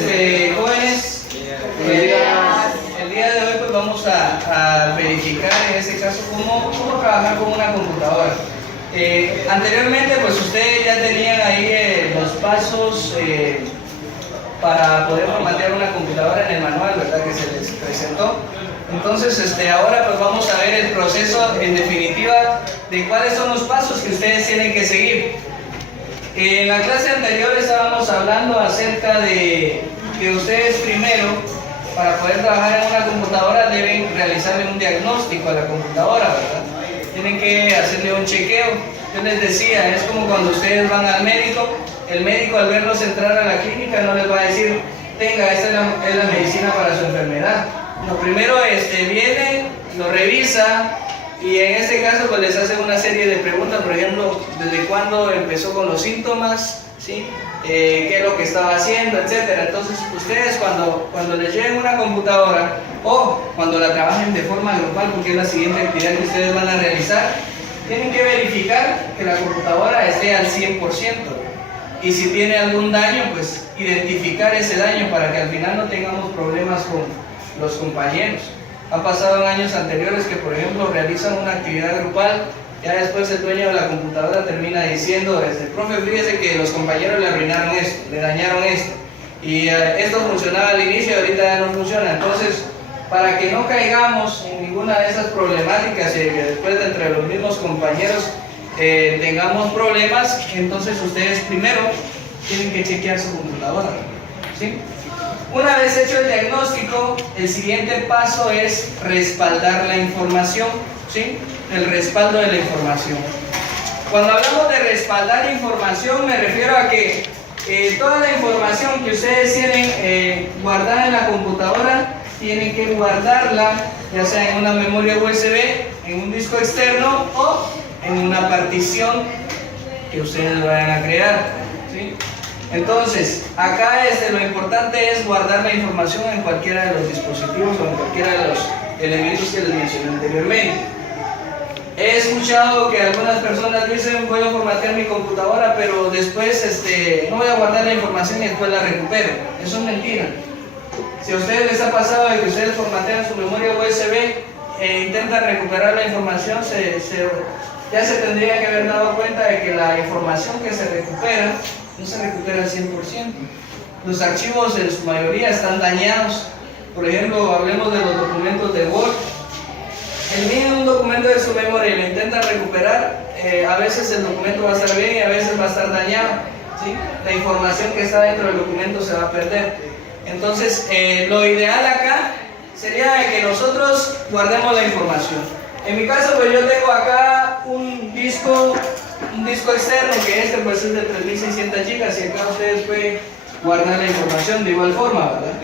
Jóvenes, el día de hoy pues vamos a verificar en este caso cómo trabajar con una computadora. Anteriormente pues ustedes ya tenían ahí los pasos para poder formatear una computadora en el manual, ¿verdad? Que se les presentó. Entonces ahora pues vamos a ver el proceso en definitiva de cuáles son los pasos que ustedes tienen que seguir. En la clase anterior estábamos hablando acerca de que ustedes primero, para poder trabajar en una computadora, deben realizarle un diagnóstico a la computadora, ¿verdad? Tienen que hacerle un chequeo. Yo les decía, es como cuando ustedes van al médico, el médico al verlos entrar a la clínica no les va a decir, tenga, esta es la medicina para su enfermedad. Lo primero viene, lo revisa y en este caso pues les hace una serie de preguntas, por ejemplo, desde cuándo empezó con los síntomas, ¿sí? Qué es lo que estaba haciendo, etcétera. Entonces ustedes cuando les lleven una computadora o cuando la trabajen de forma grupal, porque es la siguiente actividad que ustedes van a realizar, tienen que verificar que la computadora esté al 100%. Y si tiene algún daño, pues identificar ese daño para que al final no tengamos problemas con los compañeros. Ha pasado en años anteriores que, por ejemplo, realizan una actividad grupal, ya después el dueño de la computadora termina diciendo, profe, fíjese que los compañeros le arruinaron esto, le dañaron esto, y esto funcionaba al inicio y ahorita ya no funciona. Entonces, para que no caigamos en ninguna de esas problemáticas y que después entre los mismos compañeros tengamos problemas, entonces ustedes primero tienen que chequear su computadora, ¿sí? Una vez hecho el diagnóstico, el siguiente paso es respaldar la información, ¿sí? El respaldo de la información. Cuando hablamos de respaldar información, me refiero a que toda la información que ustedes tienen guardada en la computadora, tienen que guardarla, ya sea en una memoria USB, en un disco externo o en una partición que ustedes vayan a crear, ¿sí? Entonces, acá lo importante es guardar la información en cualquiera de los dispositivos o en cualquiera de los elementos que les mencioné anteriormente. He escuchado que algunas personas dicen, voy a formatear mi computadora, pero después no voy a guardar la información y después la recupero. Eso es mentira. Si a ustedes les ha pasado de que ustedes formatean su memoria USB e intentan recuperar la información, ya se tendría que haber dado cuenta de que la información que se recupera no se recupera al 100%. Los archivos en su mayoría están dañados. Por ejemplo, hablemos de los documentos de Word. Eliminen un documento de su memoria y lo intentan recuperar, a veces el documento va a estar bien y a veces va a estar dañado, ¿sí? La información que está dentro del documento se va a perder. Entonces, lo ideal acá sería de que nosotros guardemos la información. En mi caso, pues yo tengo acá un disco externo, que pues es de 3600 GB, y acá ustedes pueden guardar la información de igual forma, ¿verdad?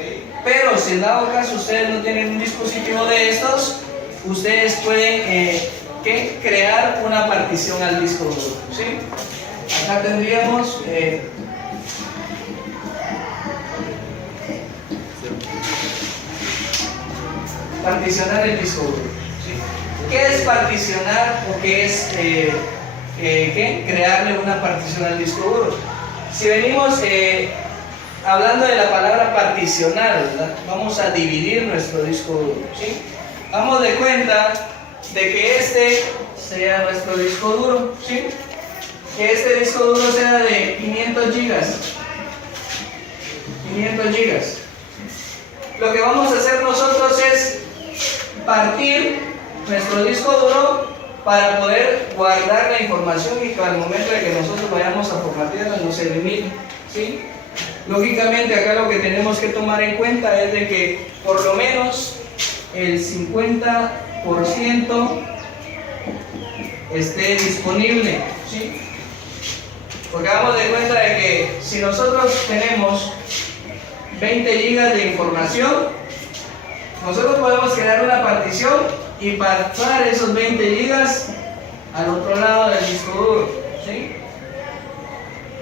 Pero si en dado caso ustedes no tienen un dispositivo de estos, ustedes pueden crear una partición al disco duro, ¿sí? Acá tendríamos particionar el disco duro, ¿sí? ¿Qué es particionar o qué es crearle una partición al disco duro? Si venimos hablando de la palabra particionar, ¿verdad? Vamos a dividir nuestro disco duro, ¿sí? Damos de cuenta de que este sea nuestro disco duro, ¿sí? Que este disco duro sea de 500 gigas. 500 gigas. Lo que vamos a hacer nosotros es partir nuestro disco duro para poder guardar la información y que al momento de que nosotros vayamos a formatearla no se elimine, ¿sí? Lógicamente acá lo que tenemos que tomar en cuenta es de que por lo menos el 50% esté disponible, ¿sí? Porque damos de cuenta de que si nosotros tenemos 20 gigas de información, nosotros podemos crear una partición y pasar esos 20 gigas al otro lado del disco duro, ¿sí?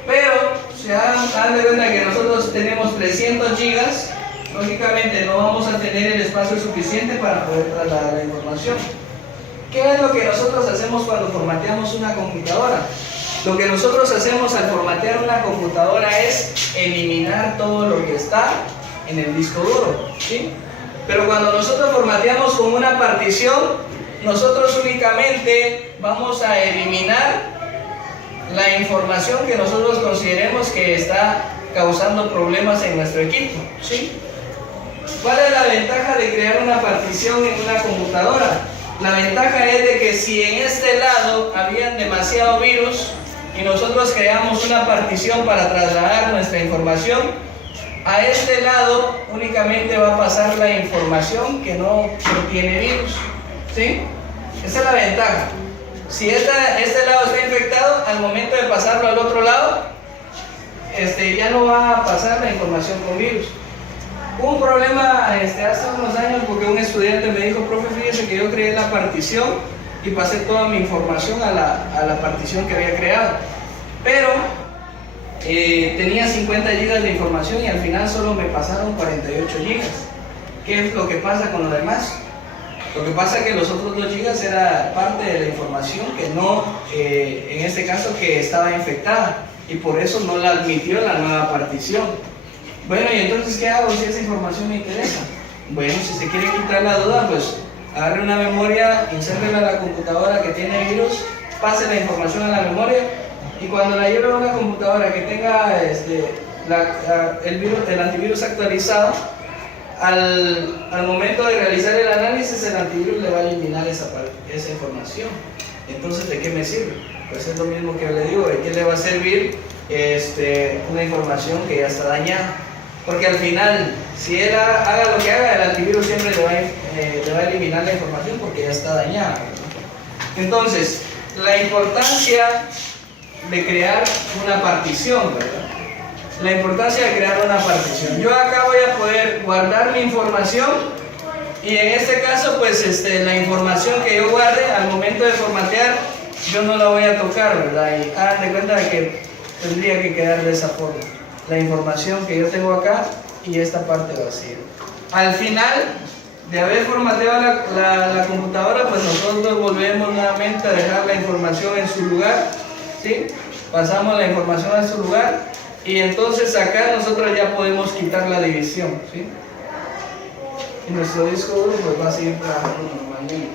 Pero si dan de cuenta que nosotros tenemos 300 gigas, lógicamente no vamos a tener el espacio suficiente para poder trasladar la información. ¿Qué es lo que nosotros hacemos cuando formateamos una computadora? Lo que nosotros hacemos al formatear una computadora es eliminar todo lo que está en el disco duro, ¿sí? Pero cuando nosotros formateamos con una partición, nosotros únicamente vamos a eliminar la información que nosotros consideremos que está causando problemas en nuestro equipo, ¿sí? ¿Cuál es la ventaja de crear una partición en una computadora? La ventaja es de que si en este lado habían demasiado virus y nosotros creamos una partición para trasladar nuestra información, a este lado únicamente va a pasar la información que no contiene virus, ¿sí? Esa es la ventaja. Si este lado está infectado, al momento de pasarlo al otro lado, ya no va a pasar la información con virus. Hubo un problema hace unos años porque un estudiante me dijo: profe, fíjese que yo creé la partición y pasé toda mi información a la partición que había creado, pero tenía 50 GB de información y al final solo me pasaron 48 GB. ¿Qué es lo que pasa con lo demás? Lo que pasa es que los otros 2 GB era parte de la información que no, en este caso, que estaba infectada, y por eso no la admitió la nueva partición. Bueno, ¿y entonces qué hago si esa información me interesa? Bueno, si se quiere quitar la duda, pues agarre una memoria, insértela a la computadora que tiene virus, pase la información a la memoria, y cuando la lleve a una computadora que tenga el antivirus actualizado, al momento de realizar el análisis, el antivirus le va a eliminar esa información. Entonces, ¿de qué me sirve? Pues es lo mismo que yo le digo: ¿de qué le va a servir una información que ya está dañada? Porque al final, si él haga lo que haga, el antivirus siempre le va a eliminar la información porque ya está dañada. Entonces, la importancia de crear una partición, ¿verdad? La importancia de crear una partición. Yo acá voy a poder guardar mi información, y en este caso, pues la información que yo guarde al momento de formatear, yo no la voy a tocar, ¿verdad? Y hagan de cuenta de que tendría que quedar de esa forma. La información que yo tengo acá y esta parte vacía. Al final de haber formateado la computadora, pues nosotros volvemos nuevamente a dejar la información en su lugar, ¿sí? Pasamos la información a su lugar, y entonces acá nosotros ya podemos quitar la división, ¿sí? Y nuestro disco duro pues va a seguir trabajando normalmente.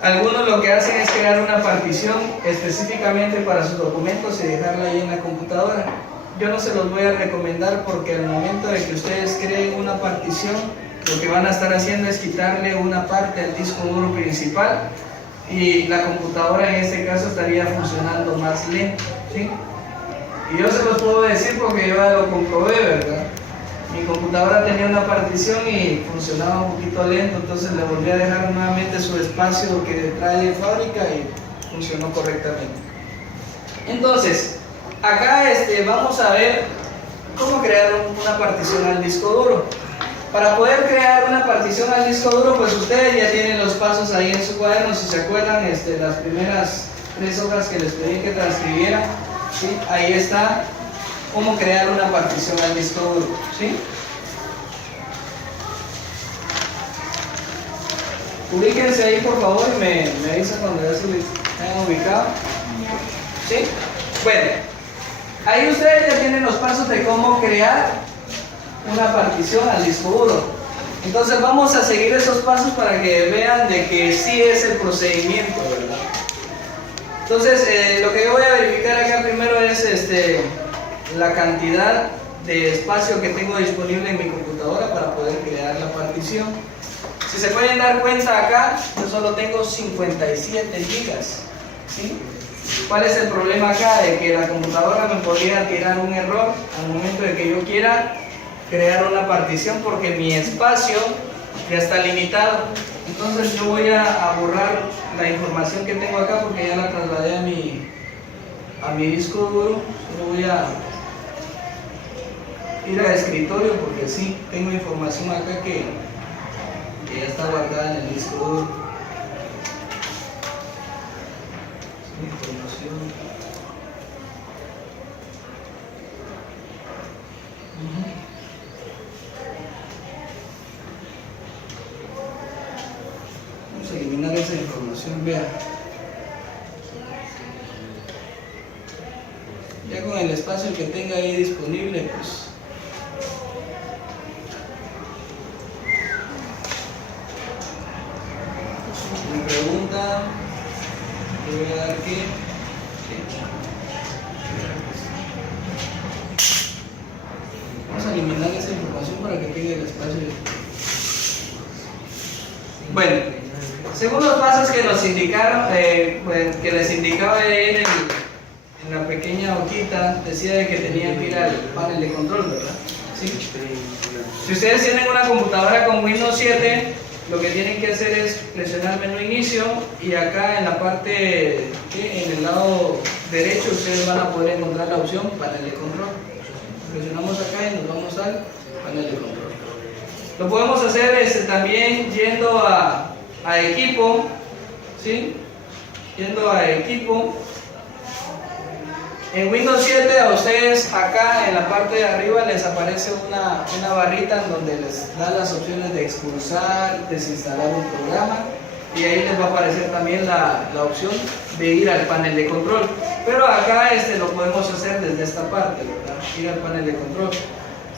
Algunos lo que hacen es crear una partición específicamente para sus documentos y dejarla ahí en la computadora. Yo no se los voy a recomendar, porque al momento de que ustedes creen una partición, lo que van a estar haciendo es quitarle una parte al disco duro principal, y la computadora en este caso estaría funcionando más lento, ¿sí? Y yo se los puedo decir porque yo ya lo comprobé, ¿verdad? Mi computadora tenía una partición y funcionaba un poquito lento, entonces le volví a dejar nuevamente su espacio que trae de fábrica y funcionó correctamente. Entonces, acá vamos a ver cómo crear una partición al disco duro. Para poder crear una partición al disco duro, pues ustedes ya tienen los pasos ahí en su cuaderno. Si se acuerdan, las primeras 3 hojas que les pedí que transcribieran, ¿sí? Ahí está cómo crear una partición al disco duro, ¿sí? Ubíquense ahí, por favor, y me avisan cuando ya se hayan ubicado, ¿sí? Bueno, ahí ustedes ya tienen los pasos de cómo crear una partición al disco duro. Entonces vamos a seguir esos pasos para que vean de que sí es el procedimiento, ¿verdad? Entonces, lo que yo voy a verificar acá primero es la cantidad de espacio que tengo disponible en mi computadora para poder crear la partición. Si se pueden dar cuenta acá, yo solo tengo 57 gigas, ¿sí? ¿Cuál es el problema acá? De que la computadora me podría tirar un error al momento de que yo quiera crear una partición, porque mi espacio ya está limitado. Entonces yo voy a borrar la información que tengo acá porque ya la trasladé a mi disco duro. Solo voy a ir al escritorio porque sí, tengo información acá que ya está guardada en el disco duro. Información. Vamos a eliminar esa información, vean. espacio que tenga ahí disponible, pues. Me pregunta, le voy a dar aquí. Vamos a eliminar esa información para que tenga el espacio. Bueno, según los pasos que nos indicaron, que les indicaba ahí en la pequeña hojita, decía de que tenían que ir al panel de control, ¿verdad? ¿Sí? Si ustedes tienen una computadora con Windows 7, lo que tienen que hacer es presionar menú inicio y acá en la parte, en el lado derecho, ustedes van a poder encontrar la opción panel de control. Presionamos acá y nos vamos al panel de control. Lo podemos hacer también yendo a equipo, ¿sí? Yendo a equipo. En Windows 7 a ustedes acá en la parte de arriba les aparece una barrita en donde les da las opciones de expulsar, desinstalar un programa, y ahí les va a aparecer también la opción de ir al panel de control. Pero acá lo podemos hacer desde esta parte, ¿verdad? Ir al panel de control.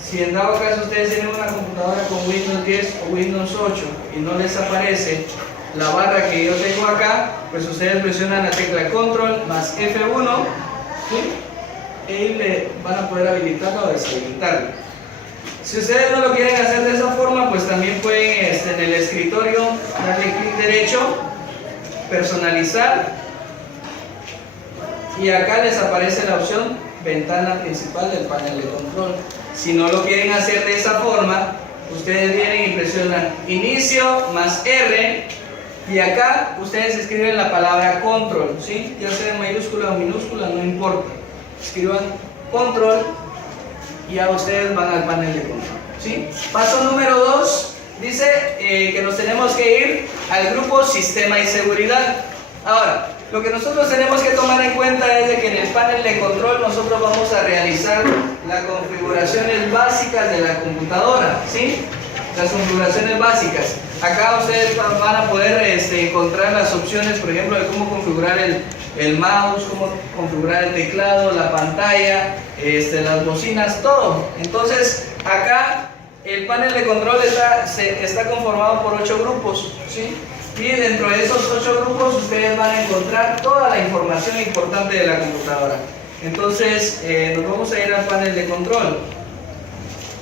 Si en dado caso ustedes tienen una computadora con Windows 10 o Windows 8 y no les aparece la barra que yo tengo acá, pues ustedes presionan la tecla Control más F1, ¿sí? Y le van a poder habilitarlo o deshabilitarlo. Si ustedes no lo quieren hacer de esa forma, pues también pueden en el escritorio darle clic derecho, personalizar, y acá les aparece la opción ventana principal del panel de control. Si no lo quieren hacer de esa forma, ustedes vienen y presionan inicio más R, y acá ustedes escriben la palabra control, ¿sí? Ya sea en mayúscula o minúscula, no importa. Escriban control y ya ustedes van al panel de control, ¿sí? Paso número 2 dice que nos tenemos que ir al grupo sistema y seguridad. Ahora, lo que nosotros tenemos que tomar en cuenta es de que en el panel de control nosotros vamos a realizar las configuraciones básicas de la computadora, ¿sí? Las configuraciones básicas. Acá ustedes van a poder encontrar las opciones, por ejemplo, de cómo configurar el mouse, cómo configurar el teclado, la pantalla, las bocinas, todo. Entonces, acá el panel de control está conformado por 8 grupos, ¿sí? Y dentro de esos 8 grupos ustedes van a encontrar toda la información importante de la computadora. Entonces, nos vamos a ir al panel de control.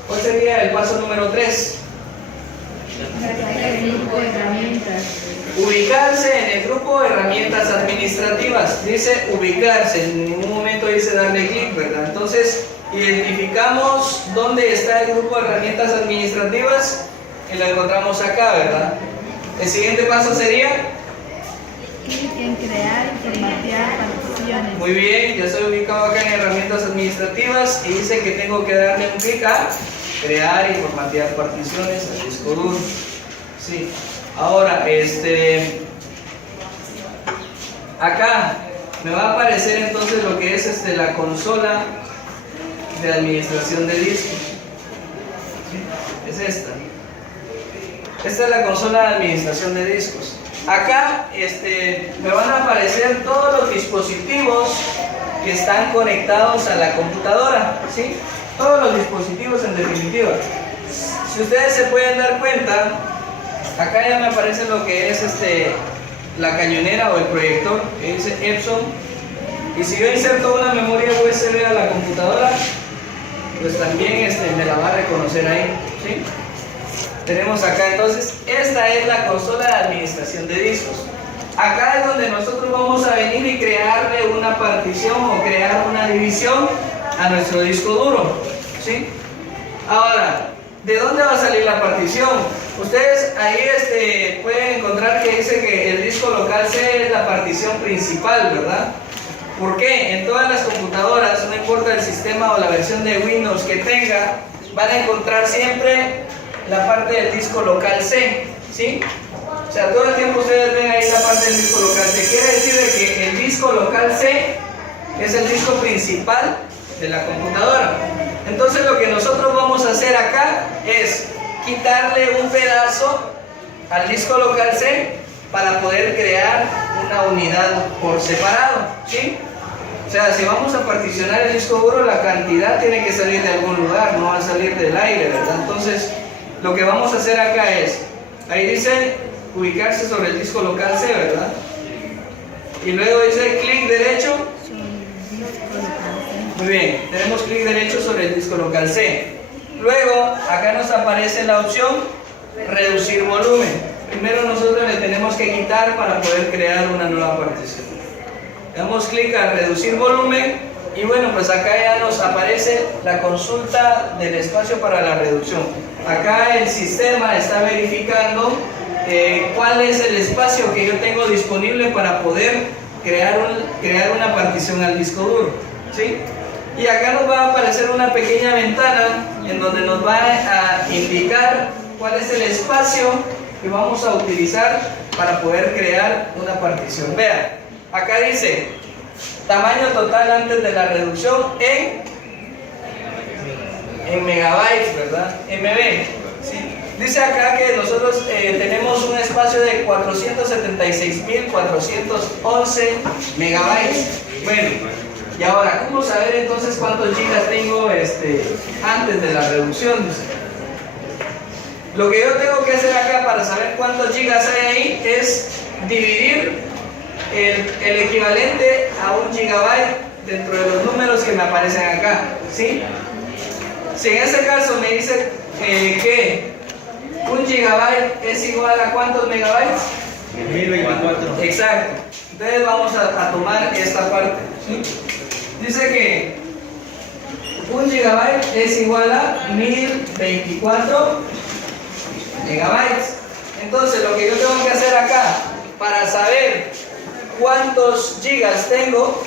¿Cuál sería el paso número 3? El grupo de herramientas. Ubicarse en el grupo de herramientas administrativas. Dice ubicarse, en ningún momento dice darle clic, ¿verdad? Entonces, identificamos dónde está el grupo de herramientas administrativas y lo encontramos acá, ¿verdad? El siguiente paso sería Clic en crear y formatear particiones. muy bien, ya estoy ubicado acá en herramientas administrativas y dice que tengo que darle un clic a crear y formatear particiones al disco duro. Sí. Ahora, acá me va a aparecer entonces lo que es la consola de administración de discos. ¿Sí? Es esta. Esta es la consola de administración de discos. Acá me van a aparecer todos los dispositivos que están conectados a la computadora, ¿sí? Todos los dispositivos en definitiva. Si ustedes se pueden dar cuenta, acá ya me aparece lo que es la cañonera o el proyector, que dice Epson. Y si yo inserto una memoria USB a la computadora, pues también me la va a reconocer ahí, ¿sí? Tenemos acá entonces, esta es la consola de administración de discos. Acá es donde nosotros vamos a venir y crearle una partición o crear una división a nuestro disco duro, ¿sí? Ahora, ¿de dónde va a salir la partición? Ustedes ahí pueden encontrar que dice que el disco local C es la partición principal, ¿verdad? ¿Por qué? En todas las computadoras, no importa el sistema o la versión de Windows que tenga, van a encontrar siempre la parte del disco local C, ¿sí? O sea, todo el tiempo ustedes ven ahí la parte del disco local C. Quiere decir de que el disco local C es el disco principal de la computadora. Entonces lo que nosotros vamos a hacer acá es quitarle un pedazo al disco local C para poder crear una unidad por separado, ¿sí? sea, si vamos a particionar el disco duro, la cantidad tiene que salir de algún lugar, no va a salir del aire, ¿verdad? Entonces, lo que vamos a hacer acá es, ahí dice ubicarse sobre el disco local C, ¿verdad? Y luego dice clic derecho. Muy bien, tenemos clic derecho sobre el disco local C. Luego, acá nos aparece la opción reducir volumen. Primero nosotros le tenemos que quitar para poder crear una nueva partición. Damos clic a reducir volumen y bueno, pues acá ya nos aparece la consulta del espacio para la reducción. Acá el sistema está verificando cuál es el espacio que yo tengo disponible para poder crear una partición al disco duro, ¿sí? Y acá nos va a aparecer una pequeña ventana en donde nos va a indicar cuál es el espacio que vamos a utilizar para poder crear una partición. Vean, acá dice tamaño total antes de la reducción en megabytes, ¿verdad? MB, ¿sí? Dice acá que nosotros tenemos un espacio de 476.411 megabytes. Bueno, y ahora, ¿cómo saber entonces cuántos gigas tengo antes de la reducción? Lo que yo tengo que hacer acá para saber cuántos gigas hay ahí es dividir el equivalente a 1 gigabyte dentro de los números que me aparecen acá, ¿sí? Si en ese caso me dice que 1 gigabyte es igual a ¿cuántos megabytes? 1024. Exacto. Entonces vamos a tomar esta parte, ¿sí? Dice que 1 gigabyte es igual a 1024 megabytes. Entonces lo que yo tengo que hacer acá para saber cuántos gigas tengo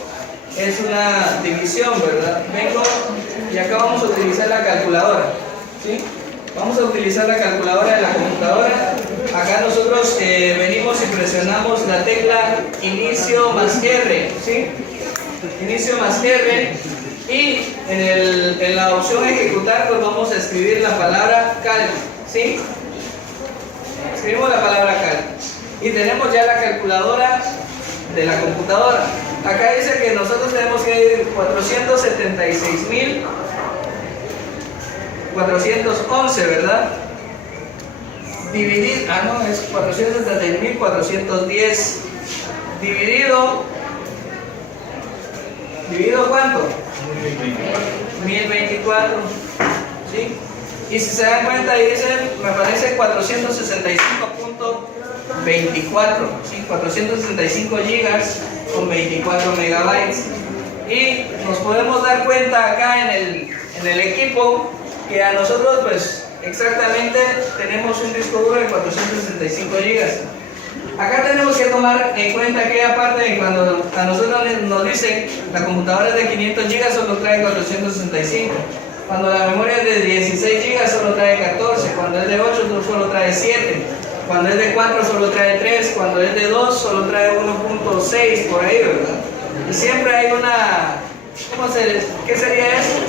es una división, ¿verdad? Vengo y acá vamos a utilizar la calculadora, ¿sí? Vamos a utilizar la calculadora de la computadora. Acá nosotros venimos y presionamos la tecla inicio más R, ¿sí? Inicio más R, y en la opción ejecutar pues vamos a escribir la palabra calc, ¿sí? Escribimos la palabra calc y tenemos ya la calculadora de la computadora. Acá dice que nosotros tenemos que ir 476.411, ¿verdad? Dividir, es 476.410 dividido ¿cuánto? 1024, ¿sí? Y si se dan cuenta ahí dice, me aparece 465.24, ¿sí? 465 gigas con 24 megabytes. Y nos podemos dar cuenta acá en el equipo que a nosotros pues exactamente tenemos un disco duro de 465 gigas. Acá tenemos que tomar en cuenta aquella parte de cuando a nosotros nos dicen la computadora es de 500 gigas solo trae 465. Cuando la memoria es de 16 gigas solo trae 14. Cuando es de 8 solo trae 7. Cuando es de 4 solo trae 3. Cuando es de 2 solo trae 1.6 por ahí, ¿verdad? Y siempre hay una... ¿qué sería eso?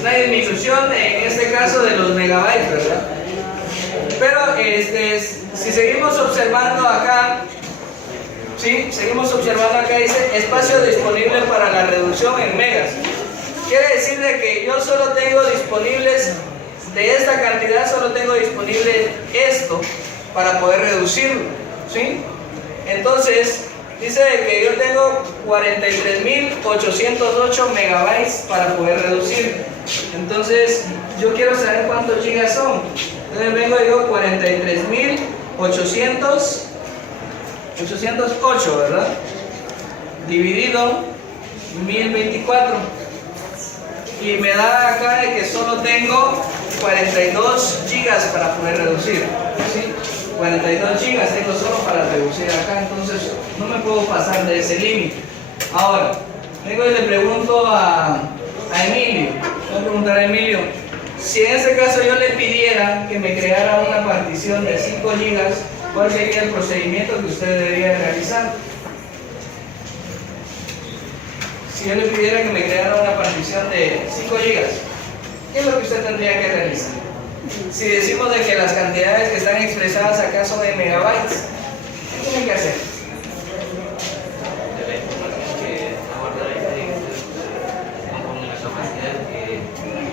Una disminución en este caso de los megabytes, ¿verdad? Pero si seguimos observando acá, ¿sí? Seguimos observando acá, dice espacio disponible para la reducción en megas. Quiere decir de que yo solo tengo disponibles, de esta cantidad solo tengo disponible esto para poder reducirlo, ¿sí? Entonces, dice que yo tengo 43.808 megabytes para poder reducir. Entonces, yo quiero saber cuántos gigas son. Entonces vengo y digo 43.808, ¿verdad? Dividido 1024. Y me da acá de que solo tengo 42 gigas para poder reducir, ¿sí? 42 gigas tengo solo para reducir acá, entonces no me puedo pasar de ese límite. Ahora, vengo y le pregunto a Emilio, voy a preguntar a Emilio, si en este caso yo le pidiera que me creara una partición de 5 gigas, ¿cuál sería el procedimiento que usted debería realizar? Si yo le pidiera que me creara una partición de 5 gigas, ¿qué es lo que usted tendría que realizar? Si decimos de que las cantidades que están expresadas acá son en megabytes, ¿qué tiene que hacer?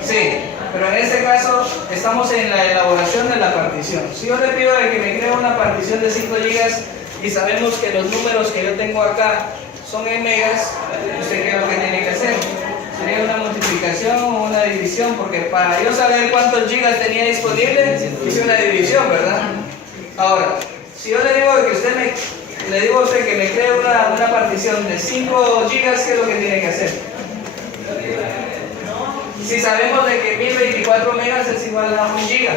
Sí, pero en este caso estamos en la elaboración de la partición. Si yo le pido de que me cree una partición de 5 gigas y sabemos que los números que yo tengo acá son en megas, ¿usted qué es lo que tiene que hacer? Sería una multiplicación o una división, porque para yo saber cuántos gigas tenía disponible, hice una división, ¿verdad? Ahora, si yo le digo que le digo a usted que me cree una partición de 5 gigas, ¿qué es lo que tiene que hacer? Si sabemos de que 1024 megas es igual a 1 giga,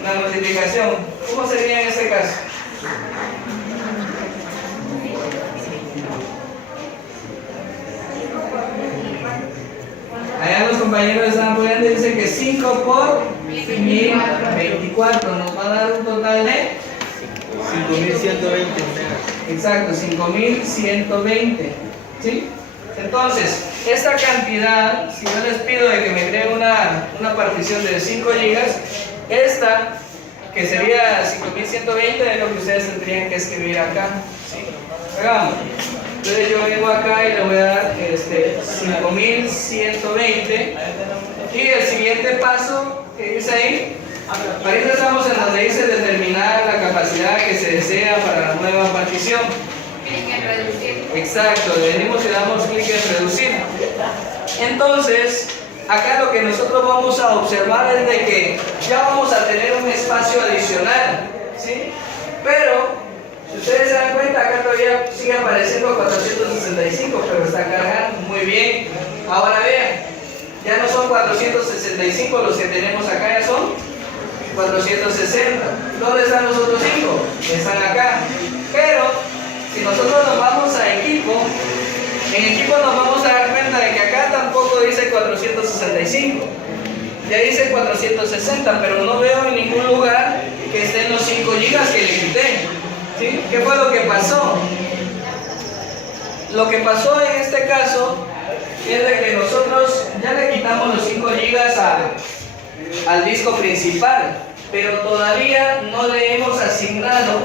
una multiplicación, ¿cómo sería en este caso? Allá los compañeros están poniendo, dicen que 5 por 1024 nos va a dar un total de 5120 megas. exacto, 5120. ¿Sí? Entonces, esta cantidad, si yo les pido de que me creen una partición de 5 gigas, esta, que sería 5120, es lo que ustedes tendrían que escribir acá. ¿Sí? Hagamos. Entonces yo vengo acá y le voy a dar 5120. Y el siguiente paso que dice ahí, ahorita estamos en donde dice determinar la capacidad que se desea para la nueva partición. Clic en reducir. Exacto, venimos y damos clic en reducir. Entonces, acá lo que nosotros vamos a observar es de que ya vamos a tener un espacio adicional, ¿sí? Pero si ustedes se dan cuenta, acá todavía sigue apareciendo 465, pero está cargando muy bien. Ahora vean, ya no son 465 los que tenemos acá, ya son 460. ¿Dónde están los otros 5? Están acá. Pero si nosotros nos vamos a equipo, en equipo nos vamos a dar cuenta de que acá tampoco dice 465. Ya dice 460, pero no veo en ningún lugar que estén los 5 gigas que le quité. ¿Sí? ¿Qué fue lo que pasó? Lo que pasó en este caso es de que nosotros ya le quitamos los 5 gigas al disco principal, pero todavía no le hemos asignado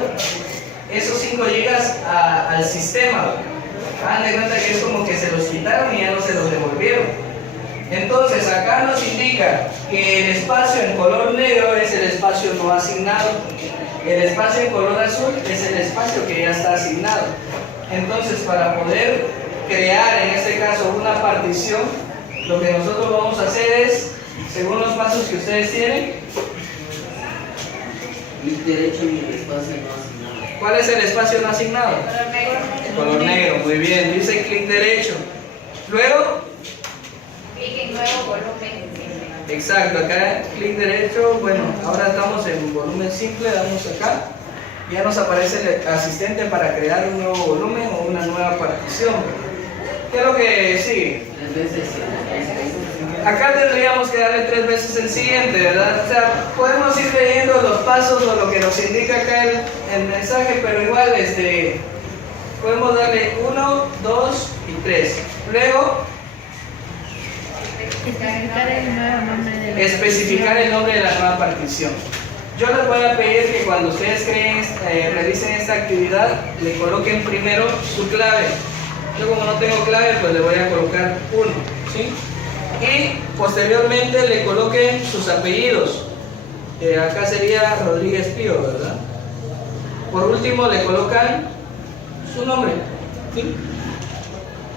esos 5 gigas al sistema. Hagan de cuenta que es como que se los quitaron y ya no se los devolvieron. Entonces acá nos indica que el espacio en color negro es el espacio no asignado. El espacio en color azul es el espacio que ya está asignado. Entonces, para poder crear en este caso una partición, lo que nosotros vamos a hacer es, según los pasos que ustedes tienen, Clic derecho y el espacio no asignado. ¿cuál es el espacio no asignado? Color negro. Color negro, muy bien, dice clic derecho. Luego, Clic en nuevo volumen. exacto, acá clic derecho, bueno, ahora estamos en volumen simple, damos acá, ya nos aparece el asistente para crear un nuevo volumen o una nueva partición. ¿Qué es lo que sigue? 3 veces Acá tendríamos que darle 3 veces el siguiente, ¿verdad? O sea, podemos ir leyendo los pasos o lo que nos indica acá el mensaje, pero igual podemos darle 1, 2 y 3. Luego, Especificar el nuevo nombre de la especificar el nombre de la nueva partición. Yo les voy a pedir que cuando ustedes realicen esta actividad, le coloquen primero su clave. Yo como no tengo clave, pues le voy a colocar 1, ¿sí? Y posteriormente le coloquen sus apellidos. Acá sería Rodríguez Pío, ¿verdad? Por último le colocan su nombre, ¿sí?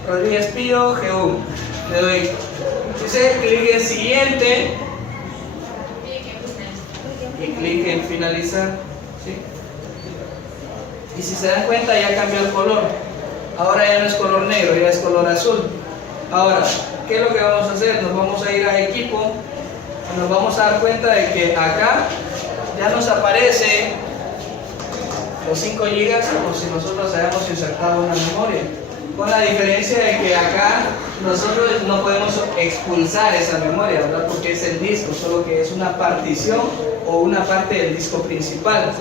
Rodríguez Pío, GU. Le doy, dice clic en siguiente y clic en finalizar, ¿sí? Y si se dan cuenta ya cambió el color. Ahora ya no es color negro, ya es color azul. Ahora, ¿qué es lo que vamos a hacer? Nos vamos a ir a equipo y nos vamos a dar cuenta de que acá ya nos aparece los 5 gigas como si nosotros hayamos insertado una memoria. Con la diferencia de que acá nosotros no podemos expulsar esa memoria, ¿verdad? Porque es el disco, solo que es una partición o una parte del disco principal.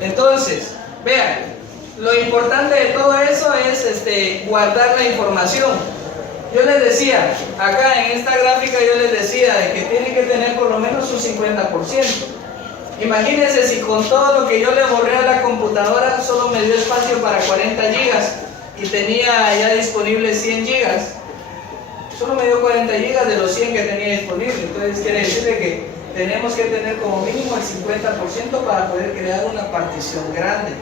Entonces, vean, lo importante de todo eso es guardar la información. Yo les decía, acá en esta gráfica yo les decía de que tiene que tener por lo menos un 50%. Imagínense si con todo lo que yo le borré a la computadora solo me dio espacio para 40 gigas y tenía ya disponible 100 gigas. Solo me dio 40 GB de los 100 que tenía disponible. Entonces quiere decir que tenemos que tener como mínimo el 50% para poder crear una partición grande.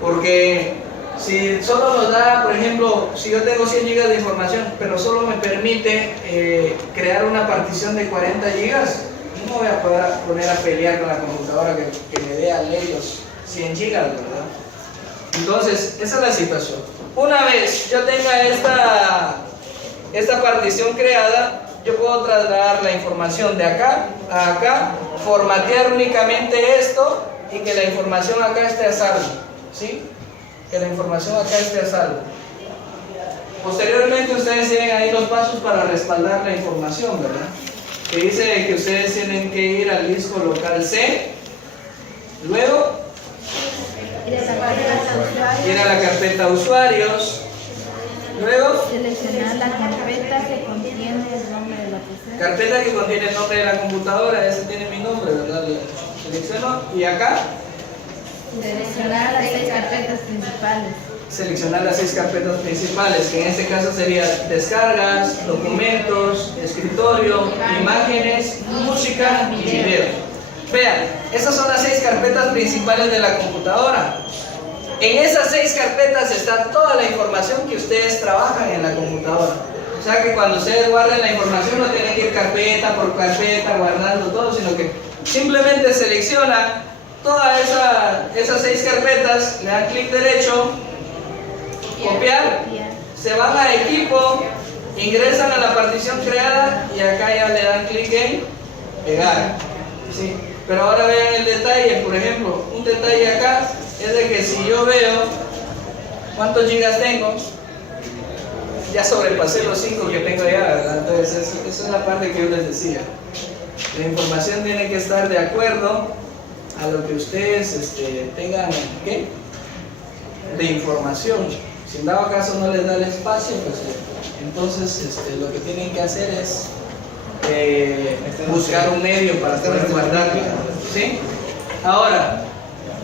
Porque si solo nos da, por ejemplo, si yo tengo 100 GB de información, pero solo me permite crear una partición de 40 GB, no me voy a poder poner a pelear con la computadora que me dé a ley los 100 GB, ¿verdad? Entonces, esa es la situación. Una vez yo tenga esta partición creada, yo puedo trasladar la información de acá a acá, formatear únicamente esto y que la información acá esté a salvo, ¿sí? Que la información acá esté a salvo. Posteriormente ustedes tienen ahí los pasos para respaldar la información, ¿verdad? Que dice que ustedes tienen que ir al disco local C, luego ir a la carpeta usuarios, luego seleccionar la carpeta que contiene el nombre de la PC. carpeta que contiene el nombre de la computadora, ese tiene mi nombre, ¿verdad? Selecciono y acá Seleccionar las 6 carpetas principales. seleccionar las 6 carpetas principales, que en este caso serían descargas, documentos, escritorio, imágenes, música y video. Vean, esas son las 6 carpetas principales de la computadora. En esas 6 carpetas está toda la información que ustedes trabajan en la computadora. O sea que cuando ustedes guarden la información no tienen que ir carpeta por carpeta guardando todo, sino que simplemente seleccionan todas esas 6 carpetas, le dan clic derecho, copiar, se van a equipo, ingresan a la partición creada y acá ya le dan clic en pegar. ¿Sí? Pero ahora vean el detalle, por ejemplo, un detalle acá es de que si yo veo cuántos gigas tengo, ya sobrepasé los 5 que tengo ya, ¿verdad? Entonces esa es la parte que yo les decía. La información tiene que estar de acuerdo a lo que ustedes tengan, ¿qué? De información. Si en dado caso no les da el espacio, pues entonces lo que tienen que hacer es buscar un medio para poder guardarla, ¿sí? Ahora,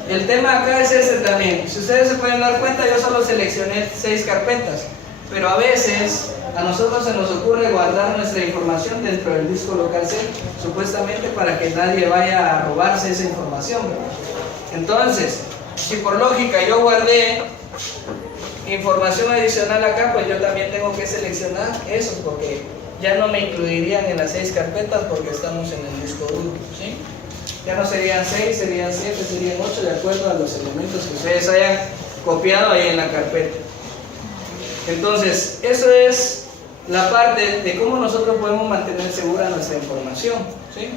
el tema acá es este también. Si ustedes se pueden dar cuenta, yo solo seleccioné 6 carpetas, pero a veces a nosotros se nos ocurre guardar nuestra información dentro del disco local C, supuestamente para que nadie vaya a robarse esa información. Entonces, si por lógica yo guardé información adicional acá, pues yo también tengo que seleccionar esos, porque ya no me incluirían en las 6 carpetas porque estamos en el disco duro, ¿sí? Ya no serían 6, serían 7, serían 8, de acuerdo a los elementos que ustedes hayan copiado ahí en la carpeta. Entonces, eso es la parte de cómo nosotros podemos mantener segura nuestra información, ¿sí?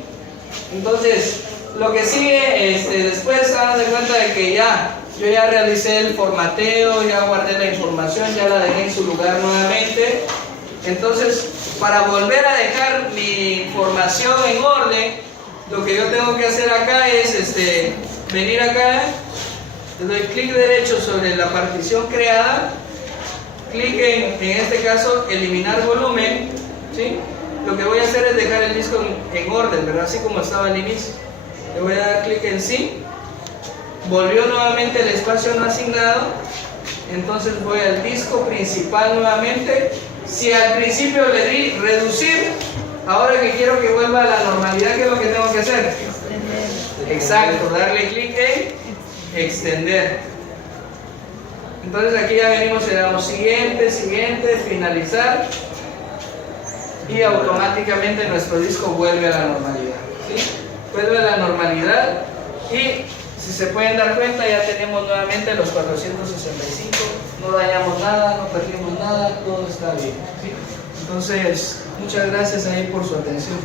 Entonces, lo que sigue, después se dan de cuenta de que yo ya realicé el formateo, ya guardé la información, ya la dejé en su lugar nuevamente. Entonces, para volver a dejar mi información en orden, lo que yo tengo que hacer acá es venir acá, le doy clic derecho sobre la partición creada, clic en este caso eliminar volumen, ¿sí? Lo que voy a hacer es dejar el disco en orden, ¿verdad? Así como estaba al inicio. Le voy a dar clic en sí, volvió nuevamente el espacio no asignado, entonces voy al disco principal nuevamente. Si al principio le di reducir, ahora que quiero que vuelva a la normalidad, ¿qué es lo que tengo que hacer? Extender. Exacto, darle clic en extender. Entonces aquí ya venimos y le damos siguiente, finalizar, y automáticamente nuestro disco vuelve a la normalidad, ¿sí? Vuelve a la normalidad, y si se pueden dar cuenta ya tenemos nuevamente los 465, no dañamos nada, no perdimos nada, todo está bien, ¿sí? Entonces, muchas gracias ahí por su atención.